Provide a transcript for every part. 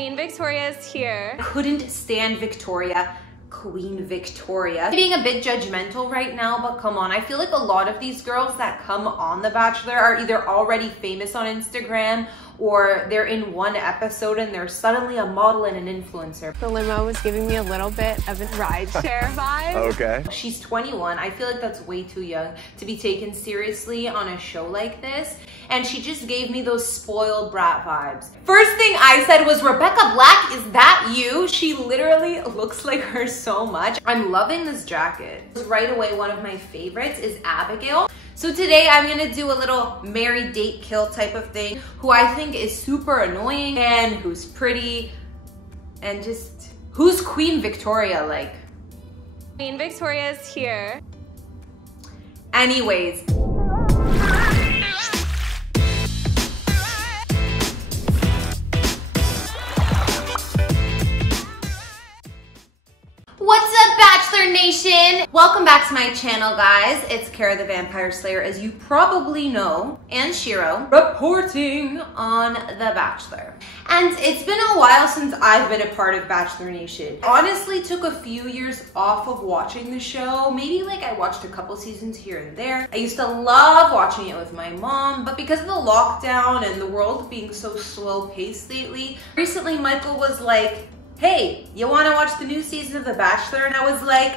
Queen Victoria's here. Couldn't stand Victoria. Queen Victoria. I'm being a bit judgmental right now, but come on. I feel like a lot of these girls that come on The Bachelor are either already famous on Instagram or they're in one episode and they're suddenly a model and an influencer. The limo was giving me a little bit of a rideshare vibe. Okay. She's 21. I feel like that's way too young to be taken seriously on a show like this. And she just gave me those spoiled brat vibes. First thing I said was, Rebecca Black, is that you? She literally looks like her so much. I'm loving this jacket. Right away, one of my favorites is Abigail. So today I'm gonna do a little marry, date, kill type of thing, who I think is super annoying and who's pretty and just, who's Queen Victoria like? Queen Victoria's here. Anyways. What's up, Bachelor Nation? Welcome back to my channel, guys. It's Kara the Vampire Slayer, as you probably know, and Shiro, reporting on The Bachelor. And it's been a while since I've been a part of Bachelor Nation. Honestly, took a few years off of watching the show. Maybe like I watched a couple seasons here and there. I used to love watching it with my mom, but because of the lockdown and the world being so slow-paced lately, recently Michael was like, hey, you wanna watch the new season of The Bachelor? And I was like,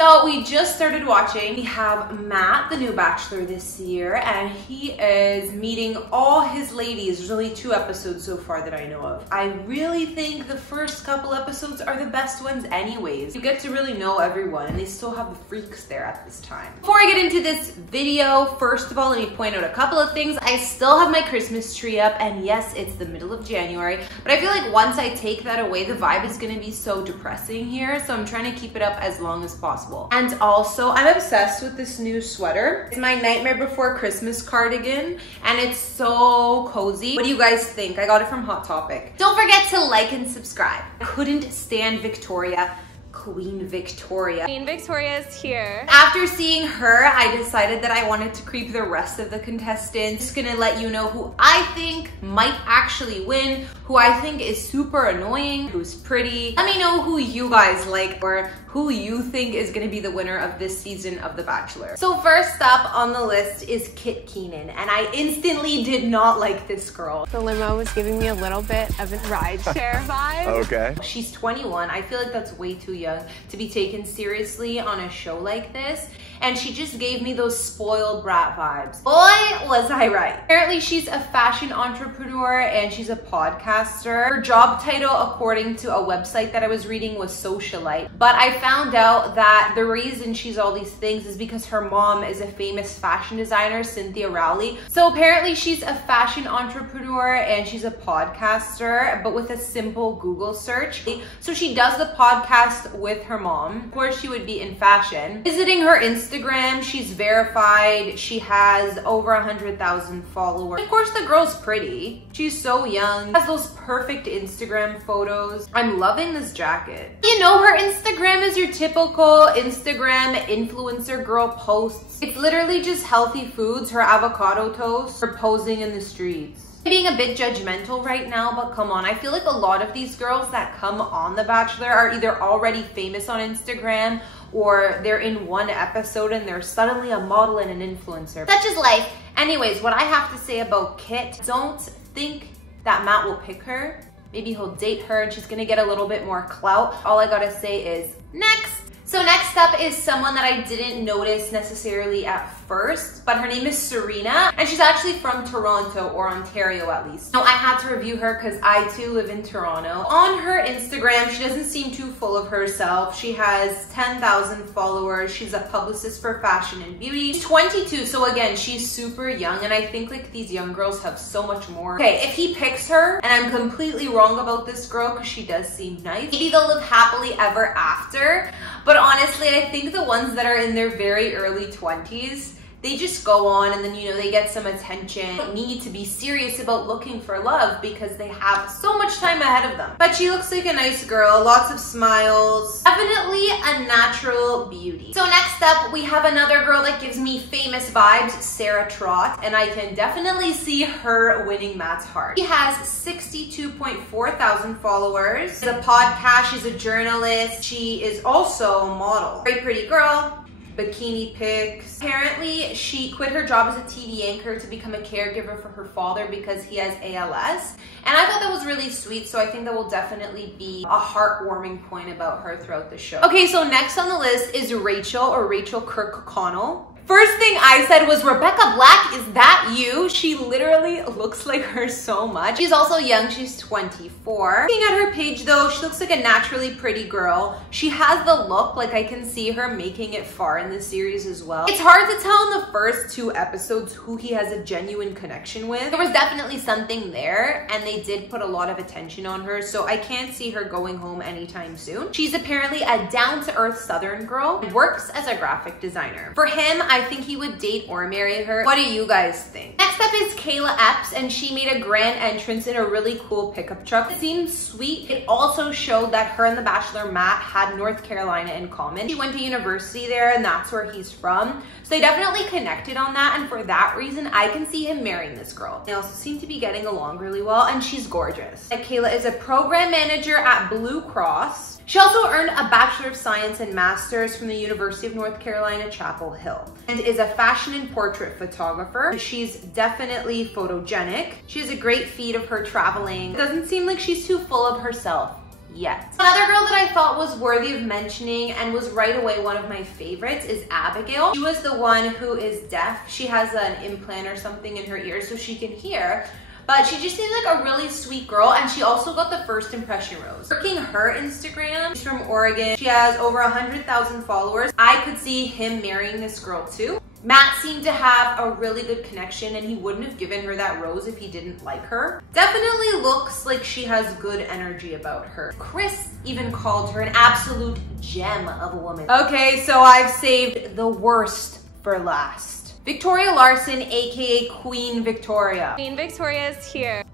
so we just started watching. We have Matt, the new Bachelor this year, and he is meeting all his ladies. There's only 2 episodes so far that I know of. I really think the first couple episodes are the best ones anyways. You get to really know everyone, and they still have the freaks there at this time. Before I get into this video, first of all, let me point out a couple of things. I still have my Christmas tree up, and yes, it's the middle of January, but I feel like once I take that away, the vibe is gonna be so depressing here, so I'm trying to keep it up as long as possible. And also, I'm obsessed with this new sweater. It's my Nightmare Before Christmas cardigan, and it's so cozy. What do you guys think? I got it from Hot Topic. Don't forget to like and subscribe. Couldn't stand Victoria. Queen Victoria. Queen Victoria's here. After seeing her, I decided that I wanted to creep the rest of the contestants. Just gonna let you know who I think might actually win, who I think is super annoying, who's pretty. Let me know who you guys like or who you think is gonna be the winner of this season of The Bachelor. So first up on the list is Kit Keenan, and I instantly did not like this girl. The limo was giving me a little bit of a rideshare vibe. Okay. She's 21. I feel like that's way too young to be taken seriously on a show like this. And she just gave me those spoiled brat vibes. Boy, was I right. Apparently she's a fashion entrepreneur and she's a podcaster. Her job title, according to a website that I was reading, was socialite. But I found out that the reason she's all these things is because her mom is a famous fashion designer, Cynthia Raleigh. So apparently she's a fashion entrepreneur and she's a podcaster, but with a simple Google search. So she does the podcast with her mom. Of course, she would be in fashion. Visiting her Instagram, she's verified. She has over 100,000 followers. Of course, the girl's pretty. She's so young. Has those perfect Instagram photos. I'm loving this jacket. You know, her Instagram is your typical Instagram influencer girl posts. It's literally just healthy foods, her avocado toast, her posing in the streets. I'm being a bit judgmental right now, but come on. I feel like a lot of these girls that come on The Bachelor are either already famous on Instagram or they're in one episode and they're suddenly a model and an influencer. Such is life. Anyways, what I have to say about Kit, don't think that Matt will pick her. Maybe he'll date her and she's gonna get a little bit more clout. All I gotta say is next. So next up is someone that I didn't notice necessarily at first, but her name is Serena, and she's actually from Toronto, or Ontario at least. Now I had to review her because I too live in Toronto. On her Instagram, she doesn't seem too full of herself. She has 10,000 followers. She's a publicist for fashion and beauty. She's 22, so again, she's super young, and I think like these young girls have so much more. Okay, if he picks her, and I'm completely wrong about this girl because she does seem nice, maybe they'll live happily ever after, but honestly, I think the ones that are in their very early 20s, They just go on and then, you know, they get some attention. They don't need to be serious about looking for love because they have so much time ahead of them. But she looks like a nice girl, lots of smiles, definitely a natural beauty. So next up, we have another girl that gives me famous vibes, Sarah Trott, and I can definitely see her winning Matt's heart. She has 62.4 thousand followers. She's a podcast, she's a journalist, she is also a model. Very pretty girl. Bikini pics. Apparently, she quit her job as a TV anchor to become a caregiver for her father because he has ALS. And I thought that was really sweet, so I think that will definitely be a heartwarming point about her throughout the show. Okay, so next on the list is Rachael, or Rachael Kirk-Connell. First thing I said was, Rebecca Black, is that you? She literally looks like her so much. She's also young, she's 24. Looking at her page though, she looks like a naturally pretty girl. She has the look, like I can see her making it far in the series as well. It's hard to tell in the first 2 episodes who he has a genuine connection with. There was definitely something there, and they did put a lot of attention on her, so I can't see her going home anytime soon. She's apparently a down-to-earth Southern girl and works as a graphic designer. For him, I think he would date or marry her. What do you guys think? Next up is Kayla Epps, and she made a grand entrance in a really cool pickup truck. It seemed sweet. It also showed that her and the Bachelor Matt had North Carolina in common. She went to university there, and that's where he's from. So they definitely connected on that, and for that reason, I can see him marrying this girl. They also seem to be getting along really well, and she's gorgeous. And Kayla is a program manager at Blue Cross. She also earned a Bachelor of Science and Master's from the University of North Carolina, Chapel Hill, and is a fashion and portrait photographer. She's definitely photogenic. She has a great feed of her traveling. It doesn't seem like she's too full of herself yet. Another girl that I thought was worthy of mentioning and was right away one of my favorites is Abigail. She was the one who is deaf. She has an implant or something in her ear so she can hear. But she just seems like a really sweet girl, and she also got the first impression rose. Working her Instagram, she's from Oregon. She has over 100,000 followers. I could see him marrying this girl too. Matt seemed to have a really good connection, and he wouldn't have given her that rose if he didn't like her. Definitely looks like she has good energy about her. Chris even called her an absolute gem of a woman. Okay, so I've saved the worst for last. Victoria Larson, aka Queen Victoria. Queen Victoria is here.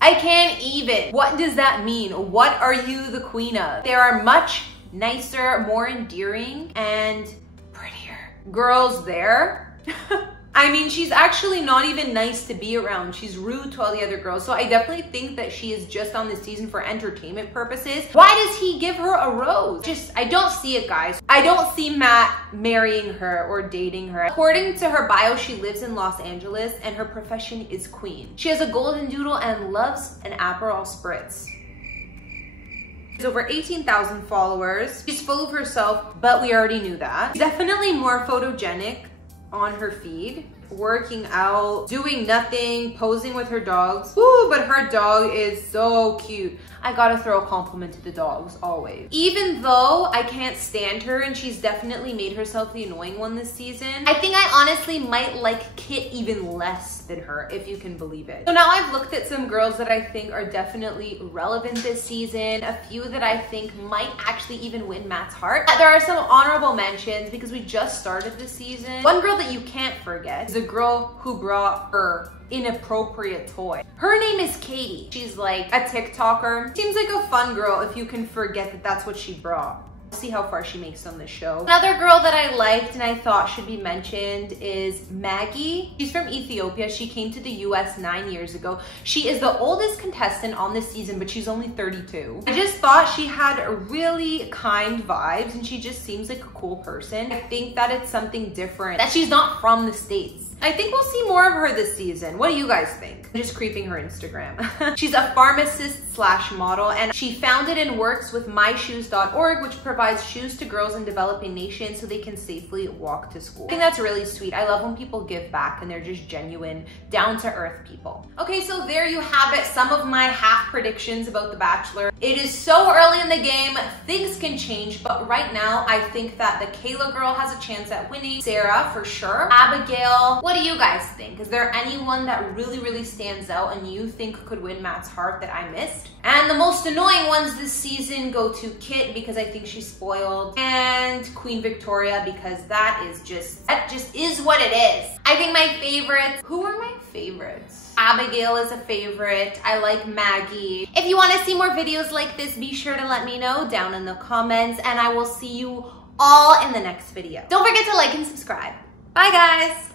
I can't even. What does that mean? What are you the queen of? There are much nicer, more endearing, and prettier girls there. I mean, she's actually not even nice to be around. She's rude to all the other girls. So I definitely think that she is just on the season for entertainment purposes. Why does he give her a rose? I don't see it, guys. I don't see Matt marrying her or dating her. According to her bio, she lives in Los Angeles and her profession is queen. She has a golden doodle and loves an Aperol Spritz. She's over 18,000 followers. She's full of herself, but we already knew that. She's definitely more photogenic on her feed, working out, doing nothing, posing with her dogs. Ooh, but her dog is so cute. I gotta throw a compliment to the dogs, always. Even though I can't stand her and she's definitely made herself the annoying one this season, I think I honestly might like Kit even less than her, if you can believe it. So now I've looked at some girls that I think are definitely relevant this season, a few that I think might actually even win Matt's heart. There are some honorable mentions because we just started the season. One girl that you can't forget is a girl who brought her inappropriate toy. Her name is Katie. She's like a TikToker. Seems like a fun girl if you can forget that that's what she brought. See how far she makes on the show. Another girl that I liked and I thought should be mentioned is Maggie. She's from Ethiopia. She came to the US 9 years ago. She is the oldest contestant on this season, but she's only 32. I just thought she had really kind vibes and she just seems like a cool person. I think that it's something different, that she's not from the States. I think we'll see more of her this season. What do you guys think? I'm just creeping her Instagram. She's a pharmacist slash model, and she founded and works with myshoes.org, which provides shoes to girls in developing nations so they can safely walk to school. I think that's really sweet. I love when people give back and they're just genuine, down-to-earth people. Okay, so there you have it. Some of my half predictions about The Bachelor. It is so early in the game. Things can change, but right now I think that the Kayla girl has a chance at winning. Sarah, for sure. Abigail, What do you guys think? Is there anyone that really stands out and you think could win Matt's heart that I missed? And the most annoying ones this season go to Kit because I think she's spoiled, and Queen Victoria because that just is what it is. I think my favorites, who are my favorites? Abigail is a favorite. I like Maggie. If you want to see more videos like this, be sure to let me know down in the comments, and I will see you all in the next video. Don't forget to like and subscribe. Bye guys.